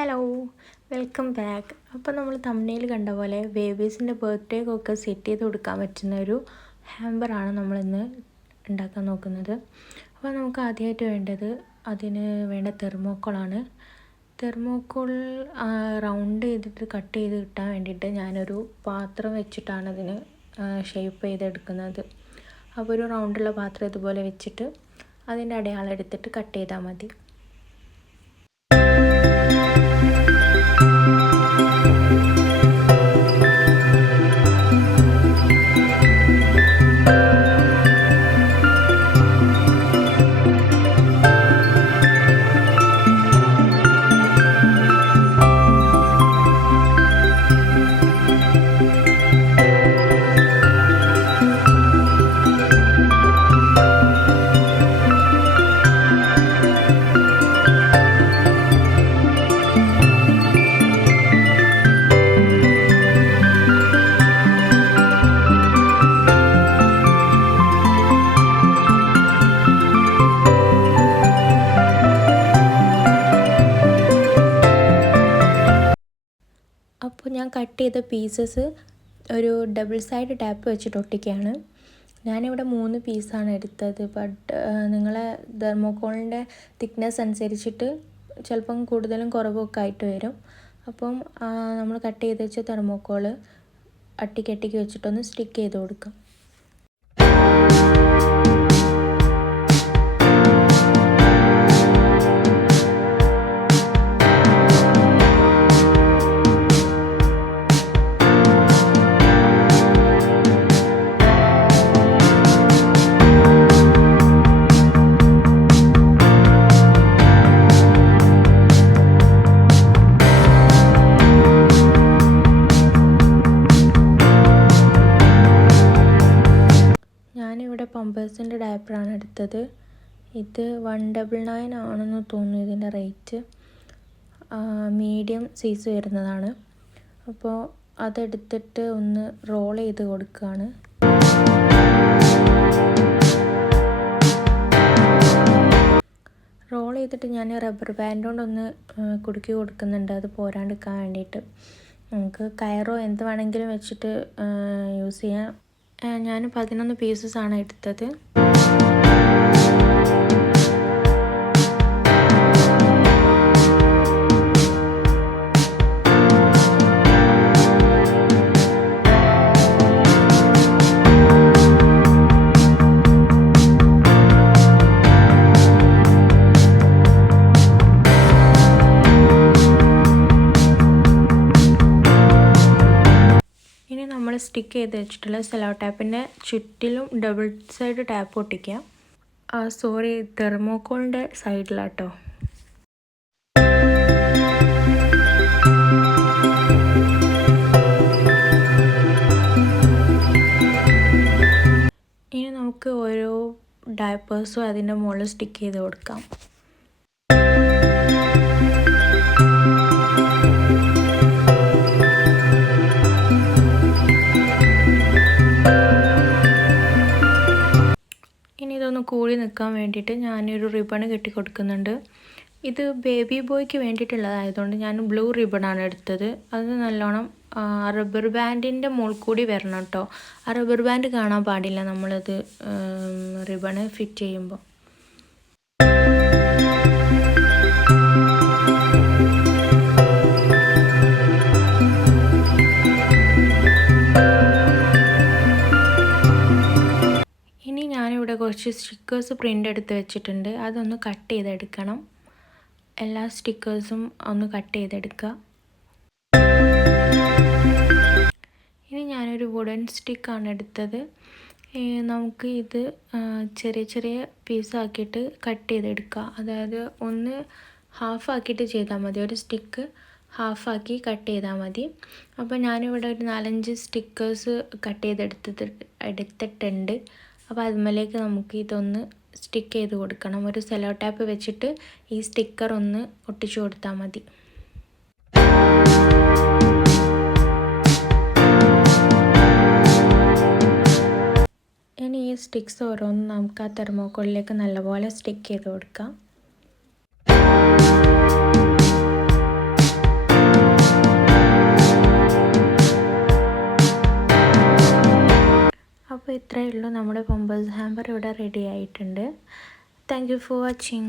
Hello, welcome back. അപ്പോൾ നമ്മൾ thumbnail കണ്ട പോലെ ബേബീസിൻ്റെ ബർത്ത്ഡേക്കൊക്കെ സെറ്റ് ചെയ്ത് കൊടുക്കാൻ പറ്റുന്ന ഒരു ഹാമ്പറാണ് നമ്മളിന്ന് ഉണ്ടാക്കാൻ നോക്കുന്നത്. അപ്പോൾ നമുക്ക് ആദ്യമായിട്ട് വേണ്ടത് അതിന് വേണ്ട തെർമോക്കോളാണ്. തെർമോക്കോൾ റൗണ്ട് ചെയ്തിട്ട് കട്ട് ചെയ്ത് കിട്ടാൻ വേണ്ടിയിട്ട് ഞാനൊരു പാത്രം വെച്ചിട്ടാണ് അതിന് ഷേപ്പ് ചെയ്തെടുക്കുന്നത്. അപ്പോൾ ഒരു റൗണ്ടുള്ള പാത്രം ഇതുപോലെ വെച്ചിട്ട് അതിൻ്റെ അടയാളം എടുത്തിട്ട് കട്ട് ചെയ്താൽ മതി. അപ്പോൾ ഞാൻ കട്ട് ചെയ്ത പീസസ് ഒരു ഡബിൾ സൈഡ് ടാപ്പ് വെച്ചിട്ട് ഒട്ടിക്കുകയാണ്. ഞാനിവിടെ 3 പീസാണ് എടുത്തത്. ബട്ട് നിങ്ങളെ തെർമോക്കോളിൻ്റെ തിക്നെസ് അനുസരിച്ചിട്ട് ചിലപ്പം കൂടുതലും കുറവൊക്കെ ആയിട്ട് വരും. അപ്പം നമ്മൾ കട്ട് ചെയ്ത് വെച്ച തെർമോക്കോൾ അട്ടിക്ക് വെച്ചിട്ടൊന്ന് സ്റ്റിക്ക് ചെയ്ത് കൊടുക്കാം. ഞാനിവിടെ പമ്പേഴ്സിൻ്റെ ഡയപ്പറാണ് എടുത്തത്. ഇത് 199 ആണെന്ന് തോന്നുന്നു ഇതിൻ്റെ റേറ്റ്. മീഡിയം സൈസ് വരുന്നതാണ്. അപ്പോൾ അതെടുത്തിട്ട് ഒന്ന് റോൾ ചെയ്ത് കൊടുക്കുകയാണ്. റോൾ ചെയ്തിട്ട് ഞാൻ റബ്ബർ ബാൻഡ് കൊണ്ടൊന്ന് കുടുക്കി കൊടുക്കുന്നുണ്ട്, അത് പോരാണ്ടിരിക്കാൻ വേണ്ടിയിട്ട്. നമുക്ക് കയറോ എന്ത് വേണമെങ്കിലും വെച്ചിട്ട് യൂസ് ചെയ്യാം. ഞാൻ 11 പീസസാണ് എടുത്തത്. നമ്മൾ സ്റ്റിക്ക് ചെയ്ത് വെച്ചിട്ടുള്ള സെലോ ടാപ്പിൻ്റെ ചുറ്റിലും ഡബിൾ സൈഡ് ടാപ്പ് ഒട്ടിക്കാം. സോറി, തെർമോക്കോളിൻ്റെ സൈഡിലാട്ടോ. ഇനി നമുക്ക് ഓരോ ഡയപ്പേഴ്സും അതിൻ്റെ മുകളിൽ സ്റ്റിക്ക് ചെയ്ത് കൊടുക്കാം. ഇതൊന്ന് കൂടി നിൽക്കാൻ വേണ്ടിയിട്ട് ഞാനൊരു റിബൺ കെട്ടി കൊടുക്കുന്നുണ്ട്. ഇത് ബേബി ബോയ്ക്ക് വേണ്ടിയിട്ടുള്ളതായതുകൊണ്ട് ഞാൻ ബ്ലൂ റിബണാണ് എടുത്തത്. അത് നല്ലോണം റബ്ബർ ബാൻഡിൻ്റെ മുകളിൽ കൂടി വരണം കേട്ടോ. ആ റബ്ബർ ബാൻഡ് കാണാൻ പാടില്ല നമ്മളത് റിബണ് ഫിറ്റ് ചെയ്യുമ്പോൾ. ഞാനിവിടെ കുറച്ച് സ്റ്റിക്കേഴ്സ് പ്രിൻ്റ് എടുത്ത് വെച്ചിട്ടുണ്ട്. അതൊന്ന് കട്ട് ചെയ്തെടുക്കണം. എല്ലാ സ്റ്റിക്കേഴ്സും ഒന്ന് കട്ട് ചെയ്തെടുക്കുക. ഇനി ഞാനൊരു വുഡൻ സ്റ്റിക്കാണ് എടുത്തത്. നമുക്ക് ഇത് ചെറിയ പീസാക്കിയിട്ട് കട്ട് ചെയ്തെടുക്കുക. അതായത് ഒന്ന് ഹാഫാക്കിയിട്ട് ചെയ്താൽ മതി. ഒരു സ്റ്റിക്ക് ഹാഫാക്കി കട്ട് ചെയ്താൽ മതി. അപ്പോൾ ഞാനിവിടെ ഒരു 4-5 സ്റ്റിക്കേഴ്സ് കട്ട് എടുത്തിട്ടുണ്ട്. അപ്പോൾ അതുമേലേക്ക് നമുക്ക് ഇതൊന്ന് സ്റ്റിക്ക് ചെയ്ത് കൊടുക്കണം. ഒരു സെലോ ടാപ്പ് വെച്ചിട്ട് ഈ സ്റ്റിക്കർ ഒന്ന് ഒട്ടിച്ചു കൊടുത്താൽ മതി. ഇനി ഈ സ്റ്റിക്സ് ഓരോന്നും നമുക്ക് ആ തെർമോക്കോളിലേക്ക് നല്ലപോലെ സ്റ്റിക്ക് ചെയ്ത് കൊടുക്കാം. അപ്പോൾ ഇത്രയേ ഉള്ളൂ, നമ്മുടെ പമ്പേഴ്സ് ഹാമ്പർ ഇവിടെ റെഡി ആയിട്ടുണ്ട്. Thank you for watching.